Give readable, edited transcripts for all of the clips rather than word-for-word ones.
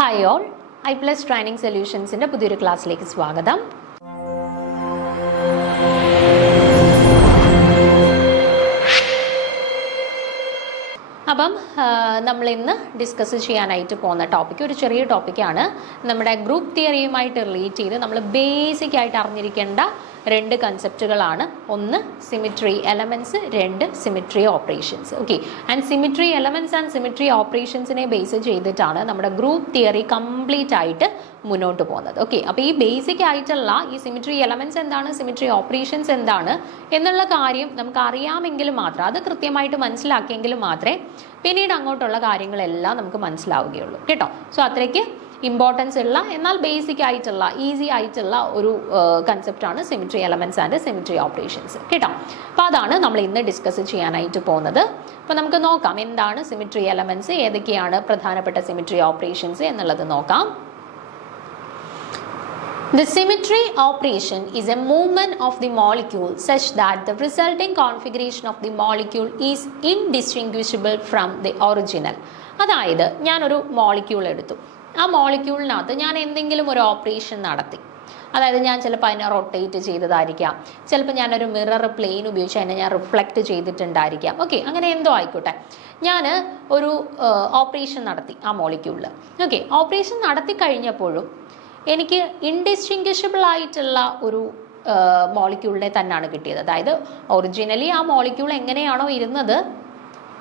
Hi all, I+ training സൊല്യൂഷൻസിൻ്റെ പുതിയൊരു ക്ലാസ്സിലേക്ക് സ്വാഗതം. അപ്പം നമ്മൾ ഇന്ന് ഡിസ്കസ് ചെയ്യാനായിട്ട് പോകുന്ന ടോപ്പിക്ക് ഒരു ചെറിയ ടോപ്പിക്കാണ്. നമ്മുടെ ഗ്രൂപ്പ് തിയറിയുമായിട്ട് റിലേറ്റ് ചെയ്ത് നമ്മൾ ബേസിക് ആയിട്ട് അറിഞ്ഞിരിക്കേണ്ട രണ്ട് കൺസെപ്റ്റുകളാണ്. ഒന്ന് സിമിട്രി എലമെൻറ്റ്സ്, രണ്ട് symmetry operations. Okay, and symmetry elements and symmetry ഓപ്പറേഷൻസിനെ ബേസ് ചെയ്തിട്ടാണ് നമ്മുടെ ഗ്രൂപ്പ് തിയറി കംപ്ലീറ്റ് ആയിട്ട് മുന്നോട്ട് പോകുന്നത്. ഓക്കെ, അപ്പോൾ ഈ ബേസിക് ആയിട്ടുള്ള ഈ സിമിട്രി എലമെൻറ്റ്സ് എന്താണ്, സിമിട്രി ഓപ്പറേഷൻസ് എന്താണ് എന്നുള്ള കാര്യം നമുക്ക് അറിയാമെങ്കിൽ മാത്രം, അത് കൃത്യമായിട്ട് മനസ്സിലാക്കിയെങ്കിൽ മാത്രമേ പിന്നീട് അങ്ങോട്ടുള്ള കാര്യങ്ങളെല്ലാം നമുക്ക് മനസ്സിലാവുകയുള്ളൂ കേട്ടോ. സോ അത്രയ്ക്ക് ഇമ്പോർട്ടൻസ് ഉള്ള എന്നാൽ ബേസിക് ആയിട്ടുള്ള ഈസി ആയിട്ടുള്ള ഒരു കൺസെപ്റ്റാണ് symmetry elements and symmetry operations കേട്ടോ. അപ്പോൾ അതാണ് നമ്മൾ ഇന്ന് ഡിസ്കസ് ചെയ്യാനായിട്ട് പോകുന്നത്. അപ്പോൾ നമുക്ക് നോക്കാം എന്താണ് സിമിട്രി എലമെൻറ്റ്സ്, ഏതൊക്കെയാണ് പ്രധാനപ്പെട്ട സിമിട്രി ഓപ്പറേഷൻസ് എന്നുള്ളത് നോക്കാം. The symmetry operation is a movement of the molecule such that the resulting configuration of the molecule is indistinguishable from the original. അതായത് ഞാനൊരു മോളിക്യൂൾ എടുത്തു, ആ മോളിക്യൂളിനകത്ത് ഞാൻ എന്തെങ്കിലും ഒരു ഓപ്പറേഷൻ നടത്തി. അതായത് ഞാൻ ചിലപ്പോൾ അതിനെ റൊട്ടേറ്റ് ചെയ്തതായിരിക്കാം, ചിലപ്പോൾ ഞാനൊരു മിറർ പ്ലെയിൻ ഉപയോഗിച്ച് അതിനെ ഞാൻ റിഫ്ലക്റ്റ് ചെയ്തിട്ടുണ്ടായിരിക്കാം. ഓക്കെ, അങ്ങനെ എന്തോ ആയിക്കോട്ടെ, ഞാൻ ഒരു ഓപ്പറേഷൻ നടത്തി ആ മോളിക്യൂളിൽ. ഓക്കെ, ഓപ്പറേഷൻ നടത്തി കഴിഞ്ഞപ്പോഴും എനിക്ക് ഇൻഡിസ്റ്റിങ്വിഷബിൾ ആയിട്ടുള്ള ഒരു മോളിക്യൂളിനെ തന്നെയാണ് കിട്ടിയത്. അതായത് ഒറിജിനലി ആ മോളിക്യൂൾ എങ്ങനെയാണോ ഇരുന്നത്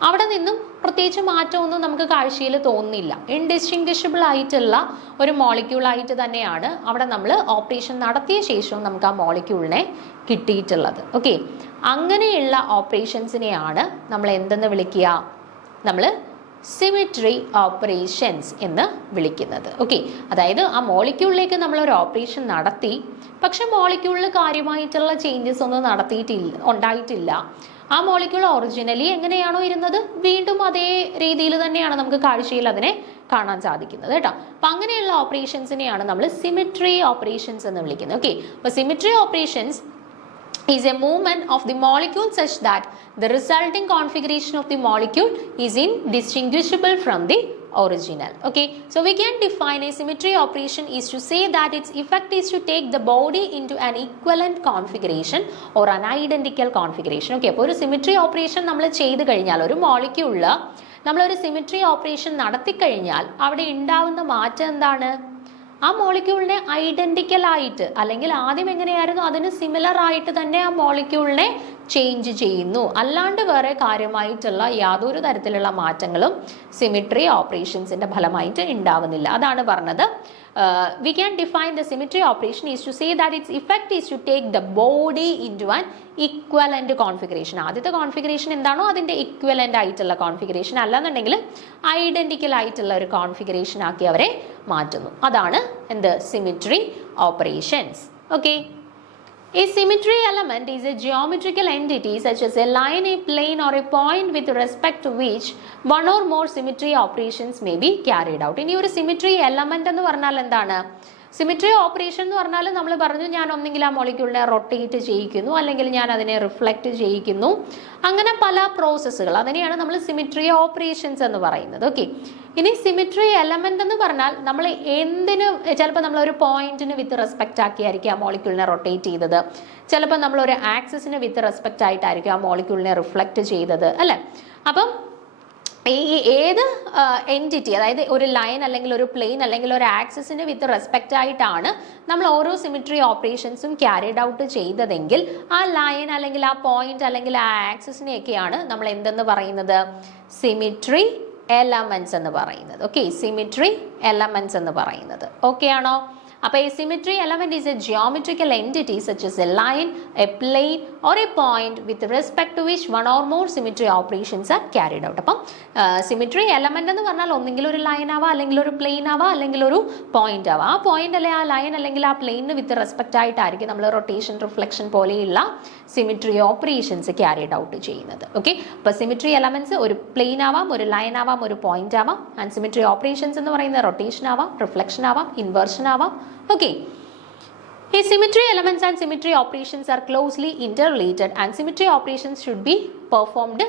അവിടെ നിന്നും പ്രത്യേകിച്ച് മാറ്റമൊന്നും നമുക്ക് കാഴ്ചയിൽ തോന്നുന്നില്ല. ഇൻഡിസ്റ്റിങ്വിഷബിൾ ആയിട്ടുള്ള ഒരു മോളിക്യൂളായിട്ട് തന്നെയാണ് അവിടെ നമ്മൾ ഓപ്പറേഷൻ നടത്തിയ ശേഷവും നമുക്ക് ആ മോളിക്യൂളിനെ കിട്ടിയിട്ടുള്ളത്. ഓക്കെ, അങ്ങനെയുള്ള ഓപ്പറേഷൻസിനെയാണ് നമ്മൾ എന്തെന്ന് വിളിക്കുക, നമ്മൾ സിമിട്രി ഓപ്പറേഷൻസ് എന്ന് വിളിക്കുന്നത്. ഓക്കെ, അതായത് ആ മോളിക്യൂളിലേക്ക് നമ്മളൊരു ഓപ്പറേഷൻ നടത്തി, പക്ഷെ മോളിക്യൂളിൽ കാര്യമായിട്ടുള്ള ചേഞ്ചസ് ഒന്നും ഉണ്ടായിട്ടില്ല. ആ മോളിക്യൂൾ ഒറിജിനലി എങ്ങനെയാണോ ഇരുന്നത് വീണ്ടും അതേ രീതിയിൽ തന്നെയാണ് നമുക്ക് കാഴ്ചയിൽ അതിനെ കാണാൻ സാധിക്കുന്നത് കേട്ടോ. അപ്പം അങ്ങനെയുള്ള ഓപ്പറേഷൻസിനെയാണ് നമ്മൾ സിമിട്രി ഓപ്പറേഷൻസ് എന്ന് വിളിക്കുന്നത്. ഓക്കെ, അപ്പോൾ symmetry operations is a movement of the molecule such that the resulting configuration of the molecule is indistinguishable from the original. Okay, so we can define a symmetry operation is to say that its effect is to take the body into an equivalent configuration or an identical configuration. Okay, അപ്പോൾ ഒരു symmetry operation നമ്മൾ ചെയ്ത് കഴിഞ്ഞാൽ, ഒരു മോളിക്യൂളിൽ നമ്മളൊരു symmetry operation നടത്തി കഴിഞ്ഞാൽ അവിടെ ഉണ്ടാവുന്ന മാറ്റം എന്താണ്, ആ മോളിക്യൂളിനെ ഐഡന്റിക്കൽ ആയിട്ട്, അല്ലെങ്കിൽ ആദ്യം എങ്ങനെയായിരുന്നു അതിന് സിമിലർ ആയിട്ട് തന്നെ ആ മോളിക്യൂളിനെ ചേഞ്ച് ചെയ്യുന്നു. അല്ലാണ്ട് വേറെ കാര്യമായിട്ടുള്ള യാതൊരു തരത്തിലുള്ള മാറ്റങ്ങളും സിമിട്രി ഓപ്പറേഷൻസിന്റെ ഫലമായിട്ട് ഉണ്ടാവുന്നില്ല. അതാണ് പറഞ്ഞത്. We can define the symmetry operation is to say that its effect is to take the body into an equivalent configuration. ആദ്യത്തെ കോൺഫിഗറേഷൻ എന്താണോ അതിന്റെ ഇക്വലന്റ് ആയിട്ടുള്ള കോൺഫിഗറേഷൻ, അല്ലാന്നുണ്ടെങ്കിൽ ഐഡന്റിക്കൽ ആയിട്ടുള്ള ഒരു കോൺഫിഗറേഷൻ ആക്കി അവരെ മാറ്റുന്നു. അതാണ് എന്ത്, symmetry operations. Okay, a symmetry element is a geometrical entity such as a line, a plane or a point with respect to which one or more symmetry operations may be carried out. ഇനി ഒരു symmetry element എന്ന് പറഞ്ഞാൽ എന്താണ്, symmetry operation എന്ന് പറഞ്ഞാൽ നമ്മൾ പറഞ്ഞു ഞാൻ ഒന്നെങ്കിൽ ആ മോളിക്യൂളിനെ റൊട്ടേറ്റ് ചെയ്യിക്കുന്നു, അല്ലെങ്കിൽ ഞാൻ അതിനെ റിഫ്ലക്റ്റ് ചെയ്യിക്കുന്നു, അങ്ങനെ പല പ്രോസസ്സുകൾ, അതിനെയാണ് നമ്മൾ സിമിട്രി ഓപ്പറേഷൻസ് എന്ന് പറയുന്നത്. ഓക്കെ, ഇനി സിമിട്രി എലമെന്റ് എന്ന് പറഞ്ഞാൽ നമ്മൾ എന്തിന്, ചിലപ്പോൾ നമ്മളൊരു പോയിന്റിന് വിത്ത് റെസ്പെക്റ്റ് ആക്കിയായിരിക്കും ആ മോളിക്യൂളിനെ റൊട്ടേറ്റ് ചെയ്തത്, ചിലപ്പോൾ നമ്മളൊരു ആക്സിസിന് വിത്ത് റെസ്പെക്റ്റ് ആയിട്ടായിരിക്കും ആ മോളിക്യൂളിനെ റിഫ്ലക്റ്റ് ചെയ്തത്, അല്ലേ. അപ്പം ഈ ഏത് എൻറ്റിറ്റി, അതായത് ഒരു ലൈൻ അല്ലെങ്കിൽ ഒരു പ്ലെയിൻ അല്ലെങ്കിൽ ഒരു ആക്സിസിന് വിത്ത് റെസ്പെക്റ്റ് ആയിട്ടാണ് നമ്മൾ ഓരോ സിമിട്രി ഓപ്പറേഷൻസും ക്യാരിഡ് ഔട്ട് ചെയ്തതെങ്കിൽ ആ ലൈൻ അല്ലെങ്കിൽ ആ പോയിന്റ് അല്ലെങ്കിൽ ആ ആക്സിസിനെയൊക്കെയാണ് നമ്മൾ എന്തെന്ന് പറയുന്നത്, സിമിട്രി എലമെന്റ്സ് എന്ന് പറയുന്നത്. ഓക്കെ, സിമിട്രി എലമെന്റ്സ് എന്ന് പറയുന്നത്. ഓക്കെ ആണോ? അപ്പോൾ a symmetry element is a geometrical entity such as a line, a plane or a point with respect to which one or more symmetry operations are carried out. അപ്പം symmetry element എന്ന് പറഞ്ഞാൽ ഒന്നെങ്കിൽ ഒരു line ആവാം, അല്ലെങ്കിൽ ഒരു plain ആവാം, അല്ലെങ്കിൽ ഒരു പോയിന്റ് ആവാം. ആ പോയിന്റ് അല്ലെ ആ ലൈൻ അല്ലെങ്കിൽ ആ പ്ലെയിനിന് വിത്ത് റെസ്പെക്റ്റ് ആയിട്ടായിരിക്കും നമ്മൾ റൊട്ടേഷൻ, റിഫ്ലക്ഷൻ പോലെയുള്ള സിമിട്രി ഓപ്പറേഷൻസ് ക്യാരിഡ് ഔട്ട് ചെയ്യുന്നത്. ഓക്കെ, അപ്പോൾ സിമിട്രി എലമെന്റ്സ് ഒരു പ്ലെയിൻ ആവാം, ഒരു ലൈൻ ആവാം, ഒരു പോയിന്റ് ആവാം. ആൻഡ് സിമിട്രി ഓപ്പറേഷൻസ് എന്ന് പറയുന്നത് റൊട്ടേഷൻ ആവാം, റിഫ്ലക്ഷൻ ആവാം, ഇൻവേർഷൻ ആവാം. Okay, a symmetry elements and symmetry operations are closely interrelated and symmetry operations should be performed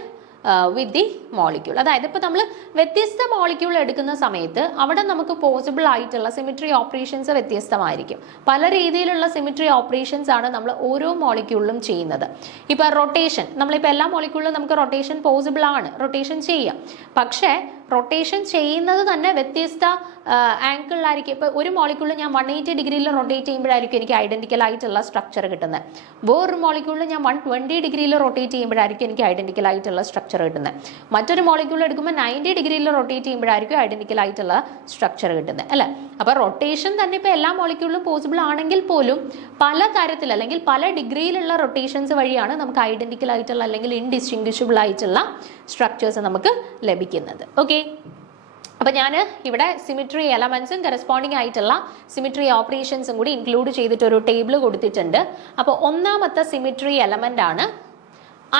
with the molecule. അതായത് ഇപ്പോൾ നമ്മൾ വ്യത്യസ്ത മോളിക്യൂൾ എടുക്കുന്ന സമയത്ത് അവിടെ നമുക്ക് പോസിബിൾ ആയിട്ടുള്ള സിമിട്രി ഓപ്പറേഷൻസ് വ്യത്യസ്തമായിരിക്കും. പല രീതിയിലുള്ള സിമിട്രി ഓപ്പറേഷൻസ് ആണ് നമ്മൾ ഓരോ മോളിക്യൂളിലും ചെയ്യുന്നത്. ഇപ്പോൾ റൊട്ടേഷൻ, നമ്മളിപ്പോൾ എല്ലാ മോളിക്യൂളിലും നമുക്ക് റൊട്ടേഷൻ പോസിബിൾ ആണ്, റൊട്ടേഷൻ ചെയ്യാം. പക്ഷേ റൊട്ടേഷൻ ചെയ്യുന്നത് തന്നെ വ്യത്യസ്ത ആംഗിളിലായിരിക്കും. ഇപ്പോൾ ഒരു മോളിക്യൂളിൽ ഞാൻ 180 ഡിഗ്രിയിൽ റൊട്ടേറ്റ് ചെയ്യുമ്പോഴായിരിക്കും എനിക്ക് ഐഡന്റിക്കൽ ആയിട്ടുള്ള സ്ട്രക്ചർ കിട്ടുന്നത്. വേറൊരു മോളിക്യൂളിൽ ഞാൻ 120 ഡിഗ്രിയിൽ റൊട്ടേറ്റ് ചെയ്യുമ്പോഴായിരിക്കും എനിക്ക് ഐഡന്റിക്കൽ ആയിട്ടുള്ള സ്ട്രക്ചർ കിട്ടുന്നത്. മറ്റൊരു മോളിക്യൂൾ എടുക്കുമ്പോൾ 90 ഡിഗ്രിയിൽ റൊട്ടേറ്റ് ചെയ്യുമ്പോഴായിരിക്കും ഐഡന്റിക്കൽ ആയിട്ടുള്ള സ്ട്രക്ചർ കിട്ടുന്നത്, അല്ലേ? അപ്പോൾ റൊട്ടേഷൻ തന്നെ ഇപ്പോൾ എല്ലാ മോളിക്യൂളിലും പോസിബിൾ ആണെങ്കിൽ പോലും പല തരത്തിൽ അല്ലെങ്കിൽ പല ഡിഗ്രിയിലുള്ള റൊട്ടേഷൻസ് വഴിയാണ് നമുക്ക് ഐഡന്റിക്കൽ ആയിട്ടുള്ള അല്ലെങ്കിൽ ഇൻഡിസ്റ്റിങ്വിഷബിൾ ആയിട്ടുള്ള സ്ട്രക്ചേഴ്സ് നമുക്ക് ലഭിക്കുന്നത്. ഓക്കെ, അപ്പോൾ ഞാൻ ഇവിടെ സിമിട്രി എലമെന്റ്സും കറസ്പോണ്ടിങ് ആയിട്ടുള്ള സിമിട്രി ഓപ്പറേഷൻസും കൂടി ഇൻക്ലൂഡ് ചെയ്തിട്ടൊരു ടേബിൾ കൊടുത്തിട്ടുണ്ട്. അപ്പോൾ ഒന്നാമത്തെ സിമിട്രി എലമെന്റ് ആണ്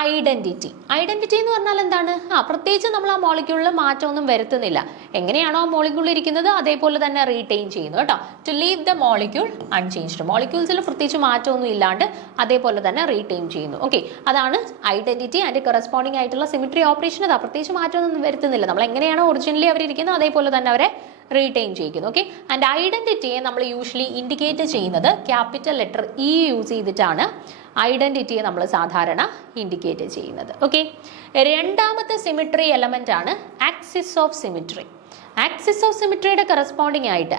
ഐഡന്റിറ്റി. ഐഡന്റിറ്റി എന്ന് പറഞ്ഞാൽ എന്താണ്? പ്രത്യേകിച്ച് നമ്മൾ ആ മോളിക്യൂളിൽ മാറ്റമൊന്നും വരുത്തുന്നില്ല. എങ്ങനെയാണോ ആ മോളിക്യൂൾ ഇരിക്കുന്നത് അതേപോലെ തന്നെ റീറ്റെയിൻ ചെയ്യുന്നു കേട്ടോ. To leave the molecule unchanged. മോളിക്യൂൾസിൽ പ്രത്യേകിച്ച് മാറ്റമൊന്നും ഇല്ലാണ്ട് അതേപോലെ തന്നെ റീറ്റെയിൻ ചെയ്യുന്നു. ഓക്കെ, അതാണ് ഐഡന്റിറ്റി ആൻഡ് കറസ്പോണ്ടിങ് ആയിട്ടുള്ള സിമിട്രി ഓപ്പറേഷൻ. അതാ, പ്രത്യേകിച്ച് മാറ്റമൊന്നും വരുത്തുന്നില്ല. നമ്മൾ എങ്ങനെയാണോ ഒറിജിനലി അവരിയ്ക്കുന്നത് അതേപോലെ തന്നെ അവരെ റീറ്റെയിൻ ചെയ്യിക്കുന്നു. ഓക്കെ, ആൻഡ് ഐഡന്റിറ്റിയെ നമ്മൾ യൂഷ്വലി ഇൻഡിക്കേറ്റ് ചെയ്യുന്നത് ക്യാപിറ്റൽ ലെറ്റർ ഇ യൂസ് ചെയ്തിട്ടാണ് ഐഡന്റിറ്റിയെ നമ്മൾ സാധാരണ ഇൻഡിക്കേറ്റ് ചെയ്യുന്നത്. ഓക്കെ, രണ്ടാമത്തെ സിമിട്രി എലമെന്റ് ആണ് axis of symmetry. Axis of സിമിട്രിയുടെ കറസ്പോണ്ടിങ് ആയിട്ട്,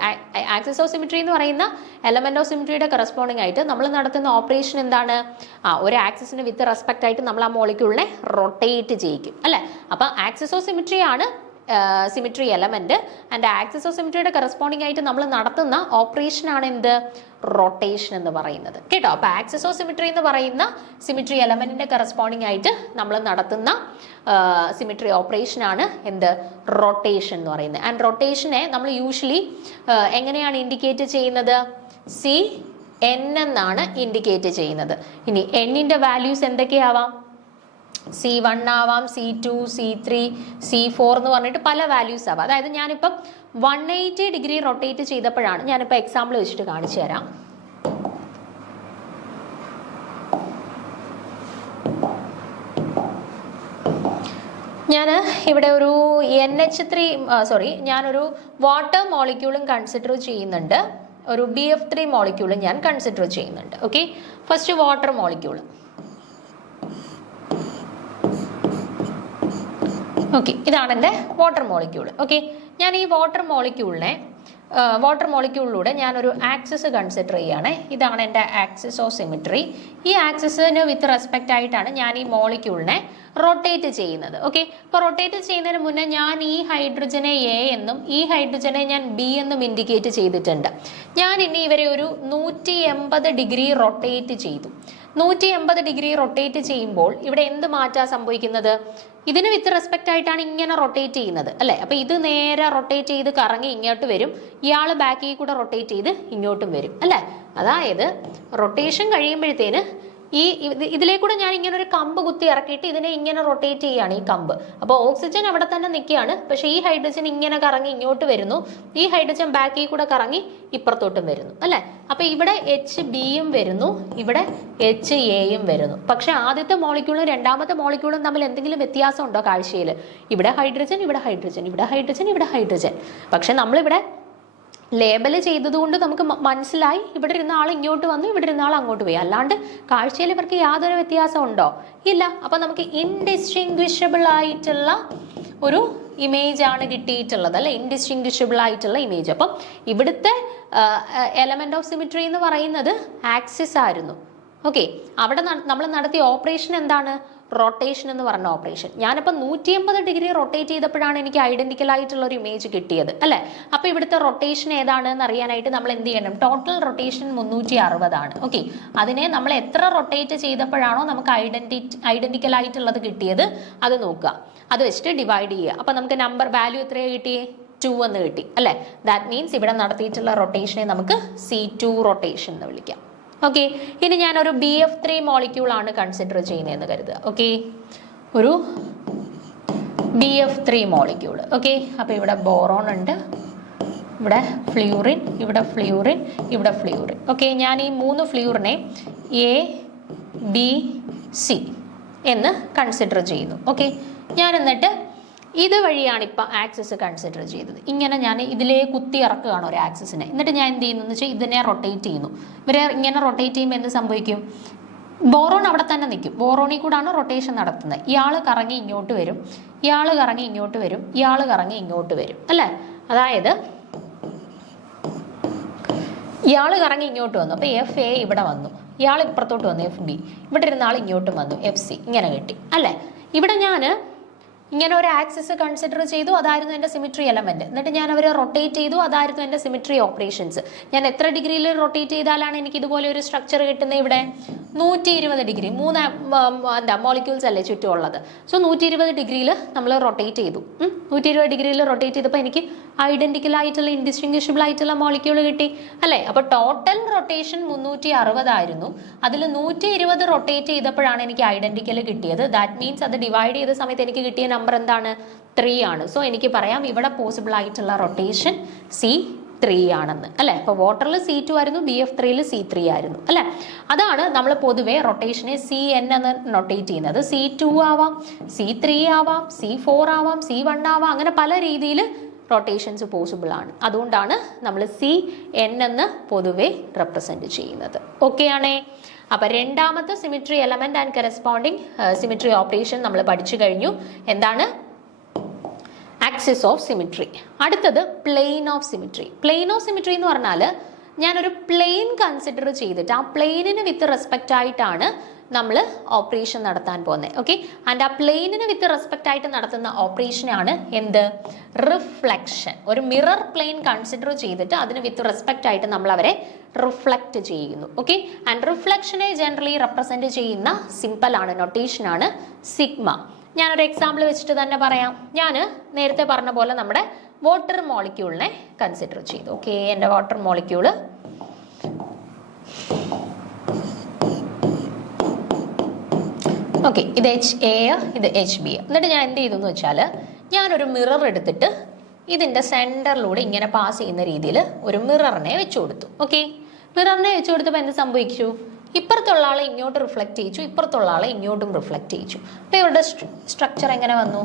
ആക്സിസ് ഓഫ് സിമിട്രി എന്ന് പറയുന്ന എലമെന്റ് ഓഫ് സിമിട്രിയുടെ കറസ്പോണ്ടിങ് ആയിട്ട് നമ്മൾ നടത്തുന്ന ഓപ്പറേഷൻ എന്താണ്? ഒരു ആക്സിസിന് വിത്ത് റെസ്പെക്ട് ആയിട്ട് നമ്മൾ ആ മോളിക്യൂളിനെ റൊട്ടേറ്റ് ചെയ്യിക്കും, അല്ലെ? അപ്പൊ ആക്സിസ് ഓഫ് സിമിട്രി ആണ് symmetry element. And axis of സിമിട്രിയുടെ കറസ്പോണ്ടിങ് ആയിട്ട് നമ്മൾ നടത്തുന്ന ഓപ്പറേഷൻ ആണ് എന്ത്? റൊട്ടേഷൻ എന്ന് പറയുന്നത് കേട്ടോ. അപ്പൊ ആക്സിസ് ഓഫ് സിമിട്രി എന്ന് പറയുന്ന സിമിട്രി എലമെന്റിന്റെ കറസ്പോണ്ടിങ് ആയിട്ട് നമ്മൾ നടത്തുന്ന സിമിട്രി ഓപ്പറേഷൻ ആണ് എന്ത്? റൊട്ടേഷൻ എന്ന് പറയുന്നത്. ആൻഡ് റൊട്ടേഷനെ നമ്മൾ യൂഷ്വലി എങ്ങനെയാണ് ഇൻഡിക്കേറ്റ് ചെയ്യുന്നത്? CN എന്നാണ് ഇൻഡിക്കേറ്റ് ചെയ്യുന്നത്. ഇനി എന്നിന്റെ വാല്യൂസ് എന്തൊക്കെയാവാം? C1 ആവാം, C2, C3, C4 എന്ന് പറഞ്ഞിട്ട് പല വാല്യൂസ് ആവാം. അതായത് ഞാനിപ്പം 180 ഡിഗ്രി റൊട്ടേറ്റ് ചെയ്തപ്പോഴാണ്, ഞാനിപ്പോൾ എക്സാമ്പിൾ വെച്ചിട്ട് കാണിച്ചു തരാം. ഞാൻ ഇവിടെ ഒരു ഞാനൊരു വാട്ടർ മോളിക്യൂളും കൺസിഡർ ചെയ്യുന്നുണ്ട്, ഒരു BF3 മോളിക്യൂളും ഞാൻ കൺസിഡർ ചെയ്യുന്നുണ്ട്. Okay, first water molecule. Okay, ഇതാണ് എൻ്റെ വാട്ടർ മോളിക്യൂൾ. ഓക്കെ, ഞാൻ ഈ വാട്ടർ മോളിക്യൂളിലൂടെ ഞാനൊരു ആക്സിസ് കൺസിഡർ ചെയ്യുകയാണ്. ഇതാണ് എൻ്റെ ആക്സിസ് ഓഫ് സിമിട്രി. ഈ ആക്സിസിന് വിത്ത് റെസ്പെക്റ്റ് ആയിട്ടാണ് ഞാൻ ഈ മോളിക്യൂളിനെ റൊട്ടേറ്റ് ചെയ്യുന്നത്. ഓക്കെ, ഇപ്പോൾ റൊട്ടേറ്റ് ചെയ്യുന്നതിന് മുന്നേ ഞാൻ ഈ ഹൈഡ്രജനെ A എന്നും ഈ ഹൈഡ്രജനെ ഞാൻ B എന്നും ഇൻഡിക്കേറ്റ് ചെയ്തിട്ടുണ്ട്. ഞാൻ ഇനി ഇവരെ ഒരു 180 ഡിഗ്രി റൊട്ടേറ്റ് ചെയ്തു. 180 ഡിഗ്രി റൊട്ടേറ്റ് ചെയ്യുമ്പോൾ ഇവിടെ എന്ത് മാറ്റാ സംഭവിക്കുന്നത്? ഇതിന് വിത്ത് റെസ്പെക്റ്റ് ആയിട്ടാണ് ഇങ്ങനെ റൊട്ടേറ്റ് ചെയ്യുന്നത്, അല്ലേ? അപ്പൊ ഇത് നേരെ റൊട്ടേറ്റ് ചെയ്ത് കറങ്ങി ഇങ്ങോട്ട് വരും, ഇയാൾ ബാക്കിൽ കൂടെ റൊട്ടേറ്റ് ചെയ്ത് ഇങ്ങോട്ടും വരും, അല്ലേ? അതായത് റൊട്ടേഷൻ കഴിയുമ്പോഴത്തേന് ഇതിലേക്കൂടെ ഞാൻ ഇങ്ങനെ ഒരു കമ്പ് കുത്തി ഇറക്കിയിട്ട് ഇതിനെ ഇങ്ങനെ റൊട്ടേറ്റ് ചെയ്യുകയാണ് ഈ കമ്പ്. അപ്പോൾ ഓക്സിജൻ അവിടെ തന്നെ നിൽക്കുകയാണ്, പക്ഷെ ഈ ഹൈഡ്രജൻ ഇങ്ങനെ കറങ്ങി ഇങ്ങോട്ട് വരുന്നു, ഈ ഹൈഡ്രജൻ ബാക്കിൽ കൂടെ കറങ്ങി ഇപ്പുറത്തോട്ടും വരുന്നു, അല്ലേ? അപ്പൊ ഇവിടെ HBയും വരുന്നു, ഇവിടെ HAയും വരുന്നു. പക്ഷെ ആദ്യത്തെ മോളിക്യൂളും രണ്ടാമത്തെ മോളിക്യൂളും തമ്മിൽ എന്തെങ്കിലും വ്യത്യാസം ഉണ്ടോ കാഴ്ചയിൽ? ഇവിടെ ഹൈഡ്രജൻ, ഇവിടെ ഹൈഡ്രജൻ, ഇവിടെ ഹൈഡ്രജൻ, ഇവിടെ ഹൈഡ്രജൻ. പക്ഷെ നമ്മളിവിടെ ലേബൽ ചെയ്തതുകൊണ്ട് നമുക്ക് മനസ്സിലായി ഇവിടെ ഇരുന്ന ആൾ ഇങ്ങോട്ട് വന്നു, ഇവിടെ ഇരുന്ന ആൾ അങ്ങോട്ട് പോയി. അല്ലാണ്ട് കാഴ്ചയിൽ ഇവർക്ക് യാതൊരു വ്യത്യാസം ഉണ്ടോ? ഇല്ല. അപ്പൊ നമുക്ക് ഇൻഡിസ്റ്റിങ്വിഷബിൾ ആയിട്ടുള്ള ഒരു ഇമേജ് ആണ് കിട്ടിയിട്ടുള്ളത്, അല്ലെ? ഇൻഡിസ്റ്റിങ്വിഷബിൾ ആയിട്ടുള്ള ഇമേജ്. അപ്പം ഇവിടുത്തെ എലമെന്റ് ഓഫ് സിമിട്രി എന്ന് പറയുന്നത് ആക്സിസ് ആയിരുന്നു. ഓക്കെ, അവിടെ നമ്മൾ നടത്തിയ ഓപ്പറേഷൻ എന്താണ്? റൊട്ടേഷൻ എന്ന് പറഞ്ഞ ഓപ്പറേഷൻ. ഞാനിപ്പോൾ 180 ഡിഗ്രി റൊട്ടേറ്റ് ചെയ്തപ്പോഴാണ് എനിക്ക് ഐഡന്റിക്കൽ ആയിട്ടുള്ള ഒരു ഇമേജ് കിട്ടിയത്, അല്ലെ? അപ്പൊ ഇവിടുത്തെ റൊട്ടേഷൻ ഏതാണെന്ന് അറിയാനായിട്ട് നമ്മൾ എന്ത് ചെയ്യണം? ടോട്ടൽ റൊട്ടേഷൻ 360 ആണ്. ഓക്കെ, അതിനെ നമ്മൾ എത്ര റൊട്ടേറ്റ് ചെയ്തപ്പോഴാണോ നമുക്ക് ഐഡന്റിക്കൽ ആയിട്ടുള്ളത് കിട്ടിയത് അത് നോക്കുക, അത് വെച്ചിട്ട് ഡിവൈഡ് ചെയ്യുക. അപ്പൊ നമുക്ക് നമ്പർ വാല്യൂ എത്രയാണ് കിട്ടിയേ? 2 എന്ന് കിട്ടി, അല്ലെ? ദാറ്റ് മീൻസ് ഇവിടെ നടത്തിയിട്ടുള്ള റൊട്ടേഷനെ നമുക്ക് C2 റൊട്ടേഷൻ എന്ന് വിളിക്കാം. ഓക്കെ, ഇനി ഞാനൊരു BF3 മോളിക്യൂൾ ആണ് കൺസിഡർ ചെയ്യുന്നതെന്ന് കരുതുക. ഓക്കെ, ഒരു BF3 മോളിക്യൂൾ. ഓക്കെ, അപ്പോൾ ഇവിടെ ബോറോൺ ഉണ്ട്, ഇവിടെ ഫ്ലൂറിൻ, ഇവിടെ ഫ്ലൂറിൻ, ഇവിടെ ഫ്ലൂറിൻ. ഓക്കെ, ഞാൻ ഈ 3 ഫ്ലൂറിനെ A, B, C എന്ന് കൺസിഡർ ചെയ്യുന്നു. ഓക്കെ, ഞാൻ എന്നിട്ട് ഇതുവഴിയാണ് ഇപ്പം ആക്സിസ് കൺസിഡർ ചെയ്തത്. ഇങ്ങനെ ഞാൻ ഇതിലേ കുത്തി ഇറക്കുകയാണ് ഒരു ആക്സിസിനെ. എന്നിട്ട് ഞാൻ എന്ത് ചെയ്യുന്നു എന്ന് വെച്ചാൽ ഇതിനെ റൊട്ടേറ്റ് ചെയ്യുന്നു. ഇവരെ ഇങ്ങനെ റൊട്ടേറ്റ് ചെയ്യുമ്പോൾ എന്ത് സംഭവിക്കും? ബോറോൺ അവിടെ തന്നെ നിൽക്കും. ബോറോണിൽ കൂടാണ് റൊട്ടേഷൻ നടത്തുന്നത്. ഇയാൾ കറങ്ങി ഇങ്ങോട്ട് വരും, ഇയാൾ കറങ്ങി ഇങ്ങോട്ട് വരും, ഇയാൾ കറങ്ങി ഇങ്ങോട്ട് വരും അല്ലേ? അതായത് ഇയാൾ കറങ്ങി ഇങ്ങോട്ട് വന്നു, അപ്പോൾ എഫ് എ ഇവിടെ വന്നു, ഇയാൾ ഇപ്പുറത്തോട്ട് വന്നു എഫ് ബി, ഇവിടെ ഇരുന്ന ആൾ ഇങ്ങോട്ടും വന്നു എഫ് സി, ഇങ്ങനെ കിട്ടി അല്ലേ? ഇവിടെ ഞാൻ ഇങ്ങനെ ഒരു ആക്സിസ് കൺസിഡർ ചെയ്തു, അതായിരുന്നു എൻ്റെ സിമിട്രി എലമെന്റ്. എന്നിട്ട് ഞാൻ അവരെ റൊട്ടേറ്റ് ചെയ്തു, അതായിരുന്നു എൻ്റെ സിമിട്രി ഓപ്പറേഷൻസ്. ഞാൻ എത്ര ഡിഗ്രിയിൽ റൊട്ടേറ്റ് ചെയ്താലാണ് എനിക്ക് ഇതുപോലെ ഒരു സ്ട്രക്ചർ കിട്ടുന്നത്? ഇവിടെ 120 ഡിഗ്രി. മോളിക്യൂൾസ് അല്ലേ ചുറ്റുമുള്ളത്. സോ 120 ഡിഗ്രിയിൽ നമ്മൾ റൊട്ടേറ്റ് ചെയ്തു. 120 ഡിഗ്രിയിൽ റൊട്ടേറ്റ് ചെയ്തപ്പോൾ എനിക്ക് ഐഡന്റിക്കൽ ആയിട്ടുള്ള ഇൻഡിസ്റ്റിങ്വിഷബിൾ ആയിട്ടുള്ള മോളിക്യൂൾ കിട്ടി അല്ലേ? അപ്പോൾ ടോട്ടൽ റൊട്ടേഷൻ 360 ആയിരുന്നു. അതിൽ 120 റൊട്ടേറ്റ് ചെയ്തപ്പോഴാണ് എനിക്ക് ഐഡന്റിക്കൽ കിട്ടിയത്. ദാറ്റ് മീൻസ് അത് ഡിവൈഡ് ചെയ്ത സമയത്ത് എനിക്ക് കിട്ടിയ നമ്പർ എന്താണ്? 3 ആണ്. സോ എനിക്ക് പറയാം ഇവിടെ പോസിബിൾ ആയിട്ടുള്ള റൊട്ടേഷൻ C3 ആണെന്ന് അല്ലെ? അപ്പോൾ വാട്ടറിൽ C2 ആയിരുന്നു, BF3ൽ C3 ആയിരുന്നു അല്ലെ? അതാണ് നമ്മൾ പൊതുവെ റൊട്ടേഷനെ CN എന്ന് നൊട്ടേറ്റ് ചെയ്യുന്നത്. C2 ആവാം, C3 ആവാം, C4 ആവാം, C1 ആവാം, അങ്ങനെ പല രീതിയിൽ റൊട്ടേഷൻസ് പോസിബിൾ ആണ്. അതുകൊണ്ടാണ് നമ്മൾ CN എന്ന് പൊതുവെ റെപ്രസെന്റ് ചെയ്യുന്നത്. ഓക്കെ ആണേ? അപ്പൊ രണ്ടാമത്തെ symmetry element and corresponding symmetry operation നമ്മൾ പഠിച്ചു കഴിഞ്ഞു. എന്താണ്? Axis of symmetry. അടുത്തത് plane of symmetry. Plane of symmetry എന്ന് പറഞ്ഞാൽ ഞാനൊരു പ്ലെയിൻ കൺസിഡർ ചെയ്തിട്ട് ആ പ്ലെയിനിന് വിത്ത് റെസ്പെക്റ്റ് ആയിട്ടാണ് നമ്മൾ ഓപ്പറേഷൻ നടത്താൻ പോകുന്നത്. ഓക്കെ, ആൻഡ് ആ പ്ലെയിനിന് വിത്ത് റെസ്പെക്റ്റ് ആയിട്ട് നടത്തുന്ന ഓപ്പറേഷനാണ് എന്ത്? റിഫ്ലക്ഷൻ. ഒരു മിറർ പ്ലെയിൻ കൺസിഡർ ചെയ്തിട്ട് അതിന് വിത്ത് റെസ്പെക്റ്റ് ആയിട്ട് നമ്മൾ അവരെ റിഫ്ലക്റ്റ് ചെയ്യുന്നു. ഓക്കെ, ആൻഡ് റിഫ്ലക്ഷനെ ജനറലി റെപ്രസെന്റ് ചെയ്യുന്ന സിമ്പിൾ ആണ്, നൊട്ടേഷൻ ആണ് സിഗ്മ. ഞാനൊരു എക്സാമ്പിൾ വെച്ചിട്ട് തന്നെ പറയാം. ഞാൻ നേരത്തെ പറഞ്ഞ പോലെ നമ്മുടെ വാട്ടർ മോളിക്യൂളിനെ കൺസിഡർ ചെയ്തു. ഓക്കെ, എൻ്റെ വാട്ടർ മോളിക്യൂള് ഓക്കെ, ഇത് HA, ഇത് HB. എന്നിട്ട് ഞാൻ എന്ത് ചെയ്തു എന്ന് വെച്ചാൽ ഞാനൊരു മിറർ എടുത്തിട്ട് ഇതിൻ്റെ സെൻറ്ററിലൂടെ ഇങ്ങനെ പാസ് ചെയ്യുന്ന രീതിയിൽ ഒരു മിററിനെ വെച്ചു കൊടുത്തു. ഓക്കെ, മിററിനെ വെച്ചു കൊടുത്തപ്പോൾ എന്ത് സംഭവിച്ചു? ഇപ്പുറത്തുള്ള ആളെ ഇങ്ങോട്ട് റിഫ്ലക്റ്റ് ചെയ്യിച്ചു, ഇപ്പുറത്തുള്ള ആളെ ഇങ്ങോട്ടും റിഫ്ലക്റ്റ് ചെയ്യിച്ചു. അപ്പോൾ ഇവരുടെ സ്ട്രക്ചർ എങ്ങനെ വന്നു?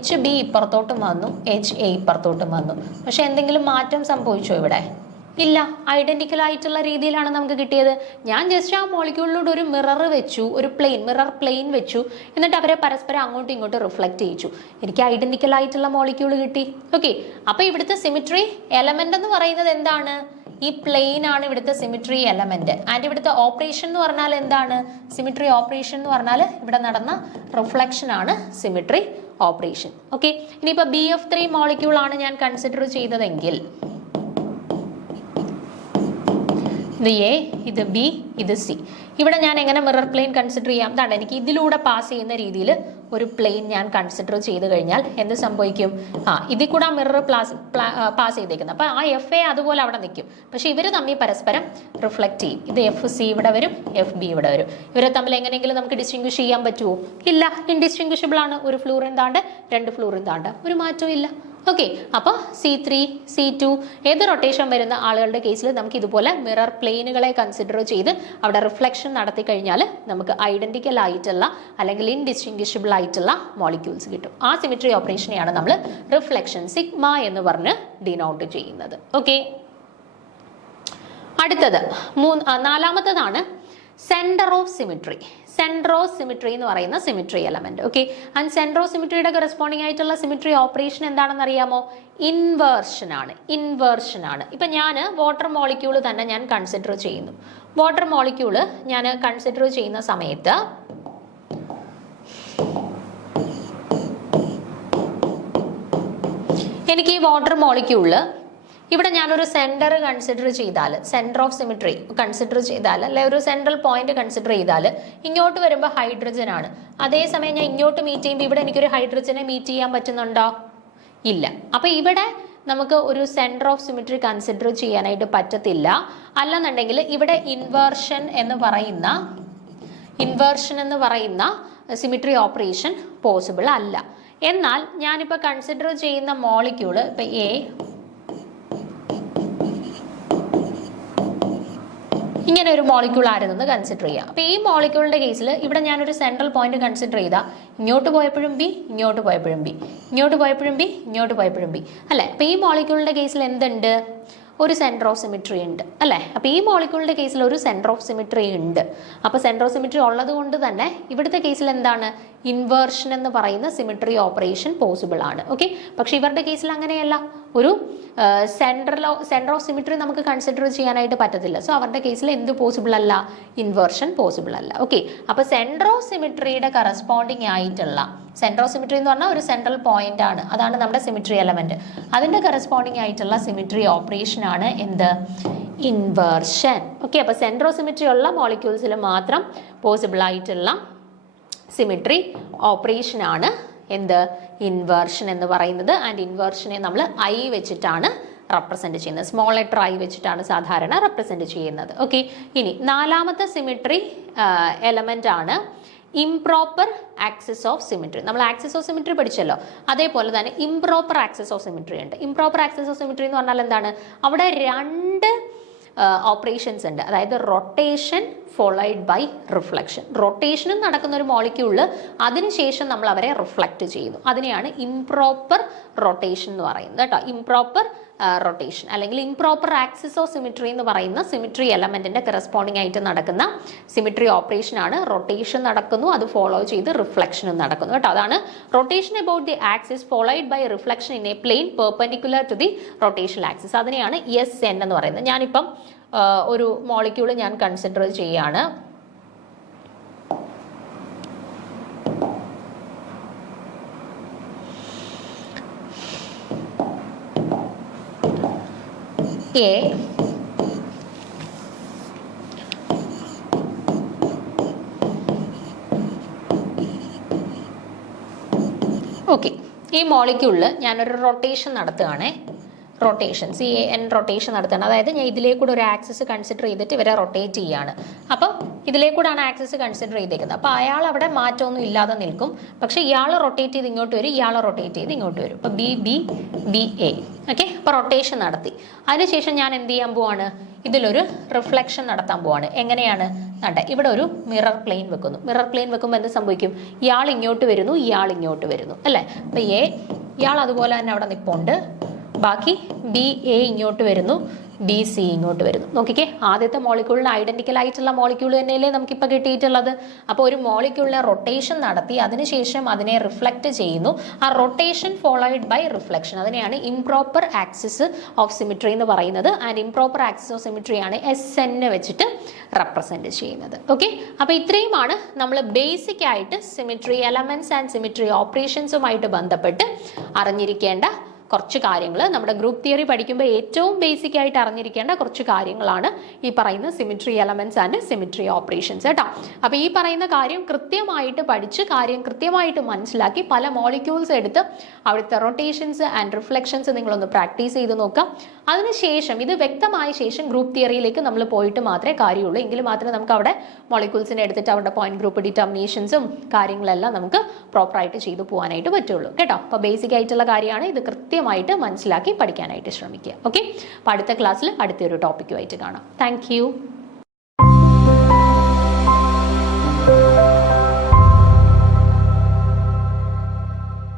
HB ഇപ്പുറത്തോട്ടും വന്നു, HA ഇപ്പുറത്തോട്ടും വന്നു. പക്ഷെ എന്തെങ്കിലും മാറ്റം സംഭവിച്ചോ ഇവിടെ? ഇല്ല, ഐഡന്റിക്കൽ ആയിട്ടുള്ള രീതിയിലാണ് നമുക്ക് കിട്ടിയത്. ഞാൻ ജസ്റ്റ് ആ മോളിക്യൂളിലൂടെ ഒരു മിറർ വെച്ചു, ഒരു മിറർ പ്ലെയിൻ വെച്ചു, എന്നിട്ട് അവരെ പരസ്പരം അങ്ങോട്ടും ഇങ്ങോട്ടും റിഫ്ലക്റ്റ് ചെയ്യിച്ചു. എനിക്ക് ഐഡന്റിക്കൽ ആയിട്ടുള്ള മോളിക്യൂൾ കിട്ടി. ഓക്കെ, അപ്പോൾ ഇവിടുത്തെ സിമിട്രി എലമെന്റ് എന്ന് പറയുന്നത് എന്താണ്? ഈ പ്ലെയിൻ ആണ് ഇവിടുത്തെ സിമിട്രി എലമെന്റ്. ആൻഡ് ഇവിടുത്തെ ഓപ്പറേഷൻ എന്ന് പറഞ്ഞാൽ എന്താണ്? സിമിട്രി ഓപ്പറേഷൻ എന്ന് പറഞ്ഞാൽ ഇവിടെ നടന്ന റിഫ്ലക്ഷൻ ആണ് സിമിട്രി ഓപ്പറേഷൻ. ഓക്കെ, ഇനിയിപ്പോൾ BF3 മോളിക്യൂൾ ആണ് ഞാൻ കൺസിഡർ ചെയ്തതെങ്കിൽ ഇത് A, ഇത് B, ഇത് C. ഇവിടെ ഞാൻ എങ്ങനെ മിറർ പ്ലെയിൻ കൺസിഡർ ചെയ്യാം? അതാണ് എനിക്ക് ഇതിലൂടെ പാസ് ചെയ്യുന്ന രീതിയിൽ ഒരു പ്ലെയിൻ ഞാൻ കൺസിഡർ ചെയ്ത് കഴിഞ്ഞാൽ എന്ത് സംഭവിക്കും? ഇതിൽ കൂടെ ആ മിറർ പാസ് ചെയ്തേക്കുന്നത്. അപ്പോൾ ആ FA അതുപോലെ അവിടെ നിൽക്കും. പക്ഷെ ഇവർ തമ്മിൽ പരസ്പരം റിഫ്ലക്റ്റ് ചെയ്യും. ഇത് FC ഇവിടെ വരും, FB ഇവിടെ വരും. ഇവരെ തമ്മിൽ എങ്ങനെയെങ്കിലും നമുക്ക് ഡിസ്റ്റിങ്വിഷ് ചെയ്യാൻ പറ്റുമോ? ഇല്ല, ഇൻഡിസ്റ്റിങ്വിഷബിൾ ആണ്. ഒരു ഫ്ലൂറിൻ താണ്ട്, 2 ഫ്ലൂറിൻ താണ്ട്, ഒരു മാറ്റവും ഇല്ല. ഓക്കെ, അപ്പോൾ C3, C2 ഏത് റൊട്ടേഷൻ വരുന്ന ആളുകളുടെ കേസിൽ നമുക്ക് ഇതുപോലെ മിറർ പ്ലെയിനുകളെ കൺസിഡർ ചെയ്ത് അവിടെ റിഫ്ലക്ഷൻ നടത്തി കഴിഞ്ഞാൽ നമുക്ക് ഐഡന്റിക്കൽ ആയിട്ടുള്ള അല്ലെങ്കിൽ ഇൻഡിസ്റ്റിങ്വിഷബിൾ ആയിട്ടുള്ള മോളിക്യൂൾസ് കിട്ടും. ആ സിമിട്രി ഓപ്പറേഷനെയാണ് നമ്മൾ റിഫ്ലക്ഷൻ സിഗ്മ എന്ന് പറഞ്ഞ് ഡിനോട്ട് ചെയ്യുന്നത്. ഓക്കെ, അടുത്തത് നാലാമത്തതാണ് centre of symmetry. Centre of symmetry എന്ന് പറയുന്ന symmetry element. Okay, and centre of സിമിട്രിയുടെ കറസ്പോണ്ടിങ് ആയിട്ടുള്ള സിമിട്രി ഓപ്പറേഷൻ എന്താണെന്ന് അറിയാമോ? ഇൻവേർഷൻ ആണ്. ഇൻവേർഷൻ ആണ്. ഇപ്പം ഞാൻ വാട്ടർ മോളിക്യൂൾ തന്നെ ഞാൻ കൺസിഡർ ചെയ്യുന്നു. വാട്ടർ മോളിക്യൂൾ ഞാൻ കൺസിഡർ ചെയ്യുന്ന സമയത്ത് എനിക്ക് ഈ വാട്ടർ മോളിക്യൂളിൽ ഇവിടെ ഞാനൊരു സെന്റർ കൺസിഡർ ചെയ്താൽ, സെന്റർ ഓഫ് സിമിട്രി കൺസിഡർ ചെയ്താൽ, അല്ലെ ഒരു സെൻട്രൽ പോയിന്റ് കൺസിഡർ ചെയ്താൽ ഇങ്ങോട്ട് വരുമ്പോൾ ഹൈഡ്രജൻ ആണ്. അതേസമയം ഞാൻ ഇങ്ങോട്ട് മീറ്റ് ചെയ്യുമ്പോൾ ഇവിടെ എനിക്കൊരു ഹൈഡ്രജനെ മീറ്റ് ചെയ്യാൻ പറ്റുന്നുണ്ടോ? ഇല്ല. അപ്പോൾ ഇവിടെ നമുക്ക് ഒരു സെന്റർ ഓഫ് സിമിട്രി കൺസിഡർ ചെയ്യാനായിട്ട് പറ്റത്തില്ല. അല്ലെന്നുണ്ടെങ്കിൽ ഇവിടെ ഇൻവേർഷൻ എന്ന് പറയുന്ന സിമിട്രി ഓപ്പറേഷൻ പോസിബിൾ അല്ല. എന്നാൽ ഞാനിപ്പോൾ കൺസിഡർ ചെയ്യുന്ന മോളിക്യൂള് ഇപ്പം ഇങ്ങനെ ഒരു മോളിക്യൂൾ ആയിരുന്നെന്ന് കൺസിഡർ ചെയ്യുക. അപ്പോൾ ഈ മോളിക്യൂളിന്റെ കേസിൽ ഇവിടെ ഞാനൊരു സെൻട്രൽ പോയിന്റ് കൺസിഡർ ചെയ്താൽ ഇങ്ങോട്ട് പോയപ്പോഴും ബി, ഇങ്ങോട്ട് പോയപ്പോഴും ബി, ഇങ്ങോട്ട് പോയപ്പോഴും ബി, ഇങ്ങോട്ട് പോയപ്പോഴും ബി അല്ലേ. അപ്പോൾ ഈ മോളിക്യൂളിന്റെ കേസിൽ എന്തുണ്ട്? ഒരു സെൻറ്റർ ഓഫ് സിമിട്രി ഉണ്ട് അല്ലേ. അപ്പോൾ ഈ മോളിക്യൂളിൻ്റെ കേസിൽ ഒരു സെൻറ്റർ ഓഫ് സിമിട്രി ഉണ്ട്. അപ്പോൾ സെൻറ്റർ ഓഫ് സിമിട്രി ഉള്ളത് കൊണ്ട് തന്നെ ഇവിടുത്തെ കേസിൽ എന്താണ്? ഇൻവേർഷൻ എന്ന് പറയുന്ന ഓപ്പറേഷൻ പോസിബിൾ ആണ്. ഓക്കെ, പക്ഷേ ഇവരുടെ കേസിൽ അങ്ങനെയല്ല. ഒരു സെൻറ്റർ ഓഫ് സിമിട്രി നമുക്ക് കൺസിഡർ ചെയ്യാനായിട്ട് പറ്റത്തില്ല. സോ അവരുടെ കേസിൽ എന്ത് പോസിബിൾ അല്ല? ഇൻവേർഷൻ പോസിബിൾ അല്ല. ഓക്കെ, അപ്പോൾ സെൻറ്റർ ഓഫ് സിമിട്രിയുടെ കറസ്പോണ്ടിങ് ആയിട്ടുള്ള സെൻറ്റർ ഓഫ് സിമിട്രി എന്ന് പറഞ്ഞാൽ ഒരു സെൻട്രൽ പോയിന്റ് ആണ്, അതാണ് നമ്മുടെ സിമിട്രി എലമെന്റ്. അതിൻ്റെ കറസ്പോണ്ടിങ് ആയിട്ടുള്ള സിമിട്രി ഓപ്പറേഷൻ ആണ് എന്ത്? ഇൻവേർഷൻ. ഓക്കെ, അപ്പോൾ സെൻറ്റർ ഓഫ് സിമിട്രി ഉള്ള മോളിക്യൂൾസിൽ മാത്രം പോസിബിൾ ആയിട്ടുള്ള സിമിട്രി ഓപ്പറേഷൻ ആണ് എന്ത്? ഇൻവേർഷൻ എന്ന് പറയുന്നത്. ആൻഡ് ഇൻവേർഷനെ നമ്മൾ ഐ വെച്ചിട്ടാണ് റെപ്രസെന്റ് ചെയ്യുന്നത്. സ്മോൾ ലെറ്റർ ഐ വെച്ചിട്ടാണ് സാധാരണ റെപ്രസെന്റ് ചെയ്യുന്നത്. ഓക്കെ, ഇനി നാലാമത്തെ സിമിട്രി എലമെന്റ് ആണ് ഇംപ്രോപ്പർ ആക്സിസ് ഓഫ് സിമിട്രി. നമ്മൾ ആക്സിസ് ഓഫ് സിമിട്രി പഠിച്ചല്ലോ, അതേപോലെ തന്നെ ഇംപ്രോപ്പർ ആക്സിസ് ഓഫ് സിമിട്രി ഉണ്ട്. ഇംപ്രോപ്പർ ആക്സിസ് ഓഫ് സിമിട്രി എന്ന് പറഞ്ഞാൽ എന്താണ്? അവിടെ രണ്ട് ഓപ്പറേഷൻസ് ഉണ്ട്. അതായത് റൊട്ടേഷൻ ഫോളോയിഡ് ബൈ റിഫ്ലക്ഷൻ. റൊട്ടേഷനും നടക്കുന്ന ഒരു മോളിക്യൂളിൽ അതിനുശേഷം നമ്മൾ അവരെ റിഫ്ലക്റ്റ് ചെയ്യുന്നു. അതിനെയാണ് ഇംപ്രോപ്പർ റൊട്ടേഷൻ എന്ന് പറയുന്നത് കേട്ടോ. ഇംപ്രോപ്പർ റൊട്ടേഷൻ അല്ലെങ്കിൽ ഇംപ്രോപ്പർ ആക്സിസ് ഓഫ് സിമിട്രി എന്ന് പറയുന്ന സിമിട്രി എലമെന്റിന്റെ കറസ്പോണ്ടിങ് ആയിട്ട് നടക്കുന്ന സിമിട്രി ഓപ്പറേഷൻ ആണ്. റൊട്ടേഷൻ നടക്കുന്നു, അത് ഫോളോ ചെയ്ത് റിഫ്ലക്ഷനും നടക്കുന്നു കേട്ടോ. അതാണ് rotation about the axis followed by reflection in a plane perpendicular to the rotational axis. അതിനെയാണ് SN എന്ന് പറയുന്നത്. ഞാനിപ്പം ഒരു മോളിക്യൂൾ ഞാൻ കൺസിഡർ ചെയ്യാണ്. ഓക്കെ, ഈ മോളിക്യൂളിൽ ഞാനൊരു റൊട്ടേഷൻ നടത്തുകയാണേ. റൊട്ടേഷൻ CAN റൊട്ടേഷൻ നടത്തുകയാണ്. അതായത് ഞാൻ ഇതിലേക്കൂടെ ഒരു ആക്സിസ് കൺസിഡർ ചെയ്തിട്ട് ഇവരെ റൊട്ടേറ്റ് ചെയ്യുകയാണ്. അപ്പം ഇതിലേക്കൂടാണ് ആക്സിസ് കൺസിഡർ ചെയ്തേക്കുന്നത്. അപ്പോൾ അയാൾ അവിടെ മാറ്റമൊന്നും ഇല്ലാതെ നിൽക്കും. പക്ഷേ ഇയാൾ റൊട്ടേറ്റ് ചെയ്ത് ഇങ്ങോട്ട് വരും, ഇയാൾ റൊട്ടേറ്റ് ചെയ്ത് ഇങ്ങോട്ട് വരും. അപ്പോൾ BA. ഓക്കെ, അപ്പോൾ റൊട്ടേഷൻ നടത്തി. അതിനുശേഷം ഞാൻ എന്ത് ചെയ്യാൻ പോവാണ്? ഇതിലൊരു റിഫ്ലക്ഷൻ നടത്താൻ പോവാണ്. എങ്ങനെയാണ്? ഇവിടെ ഒരു മിറർ പ്ലെയിൻ വെക്കുന്നു. മിറർ പ്ലെയിൻ വെക്കുമ്പോൾ എന്ത് സംഭവിക്കും? ഇയാൾ ഇങ്ങോട്ട് വരുന്നു, ഇയാൾ ഇങ്ങോട്ട് വരുന്നു അല്ലേ. അപ്പോൾ ഇയാൾ അതുപോലെ തന്നെ അവിടെ നിൽപ്പുണ്ട്. ബാക്കി BA ഇങ്ങോട്ട് വരുന്നു, BC ഇങ്ങോട്ട് വരുന്നു. നോക്കിക്കേ, ആദ്യത്തെ മോളിക്യൂളിന് ഐഡന്റിക്കൽ ആയിട്ടുള്ള മോളിക്യൂൾ തന്നെയല്ലേ നമുക്കിപ്പോൾ കിട്ടിയിട്ടുള്ളത്. അപ്പോൾ ഒരു മോളിക്യൂളിനെ റൊട്ടേഷൻ നടത്തി അതിനുശേഷം അതിനെ റിഫ്ലക്റ്റ് ചെയ്യുന്നു. ആ റൊട്ടേഷൻ ഫോളോയിഡ് ബൈ റിഫ്ലക്ഷൻ, അതിനെയാണ് ഇംപ്രോപ്പർ ആക്സിസ് ഓഫ് സിമിട്രി എന്ന് പറയുന്നത്. And improper axis of symmetry ആണ് SN വെച്ചിട്ട് റെപ്രസെന്റ് ചെയ്യുന്നത്. ഓക്കെ, അപ്പോൾ ഇത്രയുമാണ് നമ്മൾ ബേസിക് ആയിട്ട് സിമിട്രി എലമെന്റ്സ് ആൻഡ് സിമിട്രി ഓപ്പറേഷൻസുമായിട്ട് ബന്ധപ്പെട്ട് അറിഞ്ഞിരിക്കേണ്ട കുറച്ച് കാര്യങ്ങൾ. നമ്മുടെ ഗ്രൂപ്പ് തിയറി പഠിക്കുമ്പോൾ ഏറ്റവും ബേസിക് ആയിട്ട് അറിഞ്ഞിരിക്കേണ്ട കുറച്ച് കാര്യങ്ങളാണ് ഈ പറയുന്ന symmetry elements and symmetry operations കേട്ടോ. അപ്പോൾ ഈ പറയുന്ന കാര്യം കൃത്യമായിട്ട് പഠിച്ച് കാര്യം കൃത്യമായിട്ട് മനസ്സിലാക്കി പല മോളിക്യൂൾസ് എടുത്ത് അവിടുത്തെ റൊട്ടേഷൻസ് ആൻഡ് റിഫ്ലക്ഷൻസ് നിങ്ങളൊന്ന് പ്രാക്ടീസ് ചെയ്ത് നോക്കാം. അതിനുശേഷം ഇത് വ്യക്തമായ ശേഷം ഗ്രൂപ്പ് തിയറിയിലേക്ക് നമ്മൾ പോയിട്ട് മാത്രമേ കാര്യമുള്ളൂ. എങ്കിൽ മാത്രമേ നമുക്ക് അവിടെ മോളിക്യൂൾസിനെ എടുത്തിട്ട് അവരുടെ പോയിന്റ് ഗ്രൂപ്പ് ഡിറ്റർമിനേഷൻസും കാര്യങ്ങളെല്ലാം നമുക്ക് പ്രോപ്പറായിട്ട് ചെയ്തു പോകാനായിട്ട് പറ്റുള്ളൂ കേട്ടോ. അപ്പോൾ ബേസിക് ആയിട്ടുള്ള കാര്യമാണ് ഇത്. കൃത്യമായിട്ട് മനസ്സിലാക്കി പഠിക്കാനായിട്ട് ശ്രമിക്കുക. ഓക്കെ, അപ്പോൾ അടുത്ത ക്ലാസ്സിൽ അടുത്തൊരു ടോപ്പിക്കുമായിട്ട് കാണാം. താങ്ക്